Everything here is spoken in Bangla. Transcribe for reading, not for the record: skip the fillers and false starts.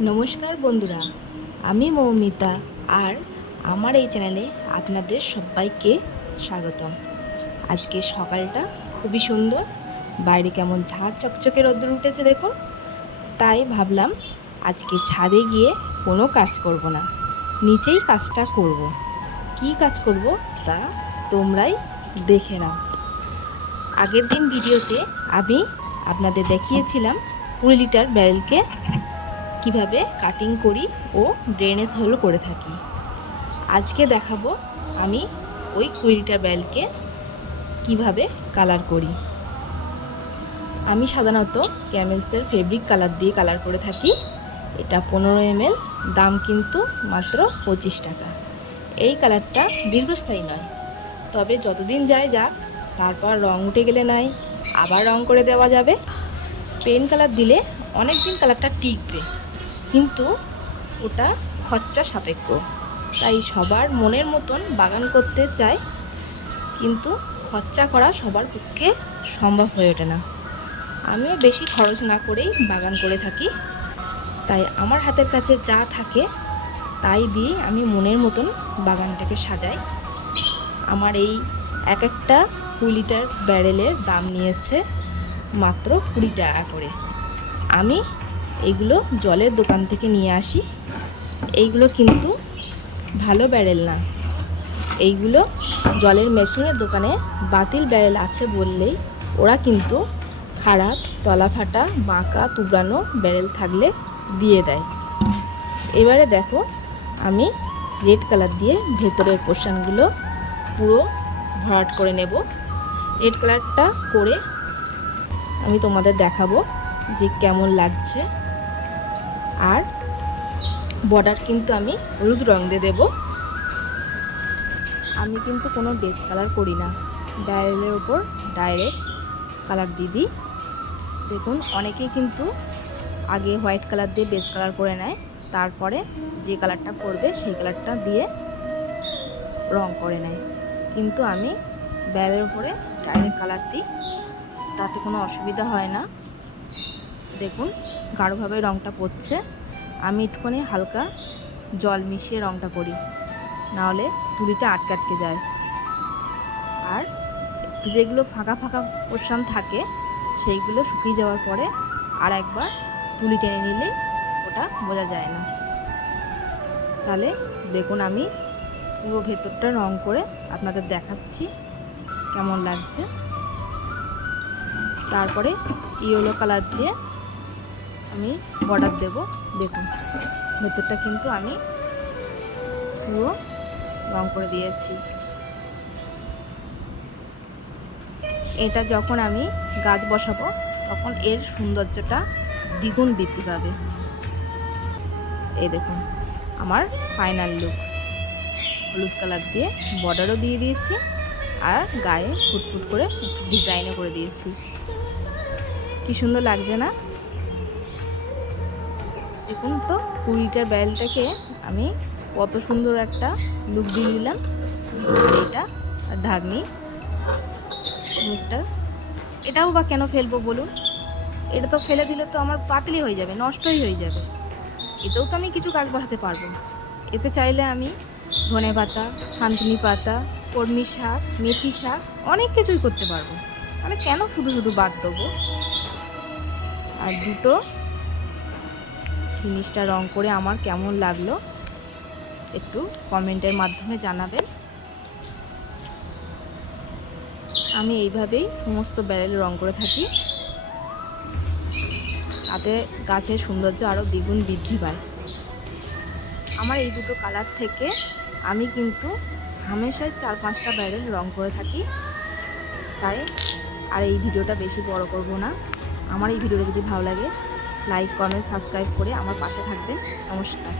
নমস্কার বন্ধুরা, আমি মৌমিতা আর আমার এই চ্যানেলে আপনাদের সবাইকে স্বাগতম। আজকে সকালটা খুবই সুন্দর, বাইরে কেমন ঝাঁ চকচকে রোদ্দুর উঠেছে দেখুন। তাই ভাবলাম আজকে ছাদে গিয়ে কোনো কাজ করব না, নিচেই কাজটা করব। কি কাজ করব তা তোমরাই দেখে নাও। আগের দিন ভিডিওতে আমি আপনাদের দেখিয়েছিলাম 20 লিটার ব্যারেলকে কিভাবে কাটিং করি ও ড্রেনেজ হোল করে থাকি। আজকে দেখাবো আমি ওই 20 লিটার ব্যারেলকে কিভাবে কালার করি। আমি সাধারণত ক্যামেলসের ফেব্রিক কালার দিয়ে কালার করে থাকি। এটা 15 ml, দাম কিন্তু মাত্র 25 টাকা। এই কালারটা দীর্ঘস্থায়ী নয়, তবে যতদিন যায় যাক, তারপর রং উঠে গেলে নয় আবার রং করে দেওয়া যাবে। পেন কালার দিলে অনেক দিন কালারটা টিকবে, কিন্তু ওটা খরচা সাপেক্ষ। তাই সবার মনের মতন বাগান করতে চায়, কিন্তু খরচা করা সবার পক্ষে সম্ভব হয়ে ওঠে না। আমিও বেশি খরচ না করেই বাগান করে থাকি। তাই আমার হাতের কাছে যা থাকে তাই দিয়ে আমি মনের মতন বাগানটাকে সাজাই। আমার এই এক একটা 20 লিটার ব্যারেলের দাম নিয়েছে মাত্র 20 টাকা করে। আমি এইগুলো জলের দোকান থেকে নিয়ে আসি। এইগুলো কিন্তু ভালো ব্যারেল না, এইগুলো জলের মেশিনের দোকানে বাতিল ব্যারেল আছে বললেই ওরা কিন্তু খারাপ, তলা ফাটা, বাঁকা তুবড়ানো ব্যারেল থাকলে দিয়ে দেয়। এবারে দেখো, আমি রেড কালার দিয়ে ভেতরের পোর্শনগুলো পুরো ভরাট করে নেব। রেড কালারটা করে আমি তোমাদের দেখাবো যে কেমন লাগছে। আর বর্ডার কিন্তু আমি হলুদ রং দিয়ে দেবো। আমি কিন্তু কোনো বেস কালার করি না, ব্যারেলের ওপর ডাইরেক্ট কালার দিয়ে দিই। দেখুন, অনেকেই কিন্তু আগে হোয়াইট কালার দিয়ে বেস কালার করে নেয়, তারপরে যে কালারটা করবে সেই কালারটা দিয়ে রং করে নেয়। কিন্তু আমি ব্যারেলের ওপরে ডাইরেক্ট কালার দিই, তাতে কোনো অসুবিধা হয় না। দেখুন গাঢ়ভাবে রংটা পড়ছে। আমি একটুখানি হালকা জল মিশিয়ে রংটা করি, নাহলে তুলিটা আটকে যায়। আর যেগুলো ফাঁকা ফাঁকা পোর্শন থাকে সেইগুলো শুকিয়ে যাওয়ার পরে আর একবার তুলি টেনে নিলে ওটা বোঝা যায় না। তাহলে দেখুন, আমি পুরো ভেতরটা রং করে আপনাদের দেখাচ্ছি কেমন লাগছে। তারপরে ইয়েলো কালার দিয়ে আমি বর্ডার দেব। দেখুন ভেতরটা কিন্তু আমি পুরো রং করে দিয়েছি। এটা যখন আমি গাছ বসাবো তখন এর সৌন্দর্যটা দ্বিগুণ বৃদ্ধি পাবে। এই দেখুন আমার ফাইনাল লুক। হলুদ কালার দিয়ে বর্ডারও দিয়ে দিয়েছি, আর গায়ে ফুটফুট করে ডিজাইনও করে দিয়েছি। কি সুন্দর লাগছে না? দেখুন তো 20 লিটার ব্যারেলটাকে আমি কত সুন্দর একটা লুক দিয়ে দিলাম। এটা ঢাকনি, মুখটা, এটাও বা কেন ফেলবো বলুন? এটা তো ফেলে দিলে তো আমার পাতলি হয়ে যাবে, নষ্টই হয়ে যাবে। এতেও তো আমি কিছু গাছ বসাতে পারবো। এতে চাইলে আমি ধনে পাতা, থানকুনি পাতা, কলমি শাক, মেথি শাক অনেক কিছুই করতে পারবো। মানে কেন শুধু শুধু বাদ দেবো? আর দুটো জিনিসটা রং করে আমার কেমন লাগলো একটু কমেন্টের মাধ্যমে জানাবেন। আমি এইভাবেই সমস্ত ব্যারেল রং করে থাকি, তাতে গাছের সৌন্দর্য আরও দ্বিগুণ বৃদ্ধি পায়। আমার এই দুটো কালার থেকে আমি কিন্তু হামেশাই 4-5টা ব্যারেল রং করে থাকি। তাই আর এই ভিডিওটা বেশি বড় করব না। আমার এই ভিডিওটা যদি ভালো লাগে লাইক, কমেন্ট, সাবস্ক্রাইব করে আমার পাশে থাকবেন। নমস্কার।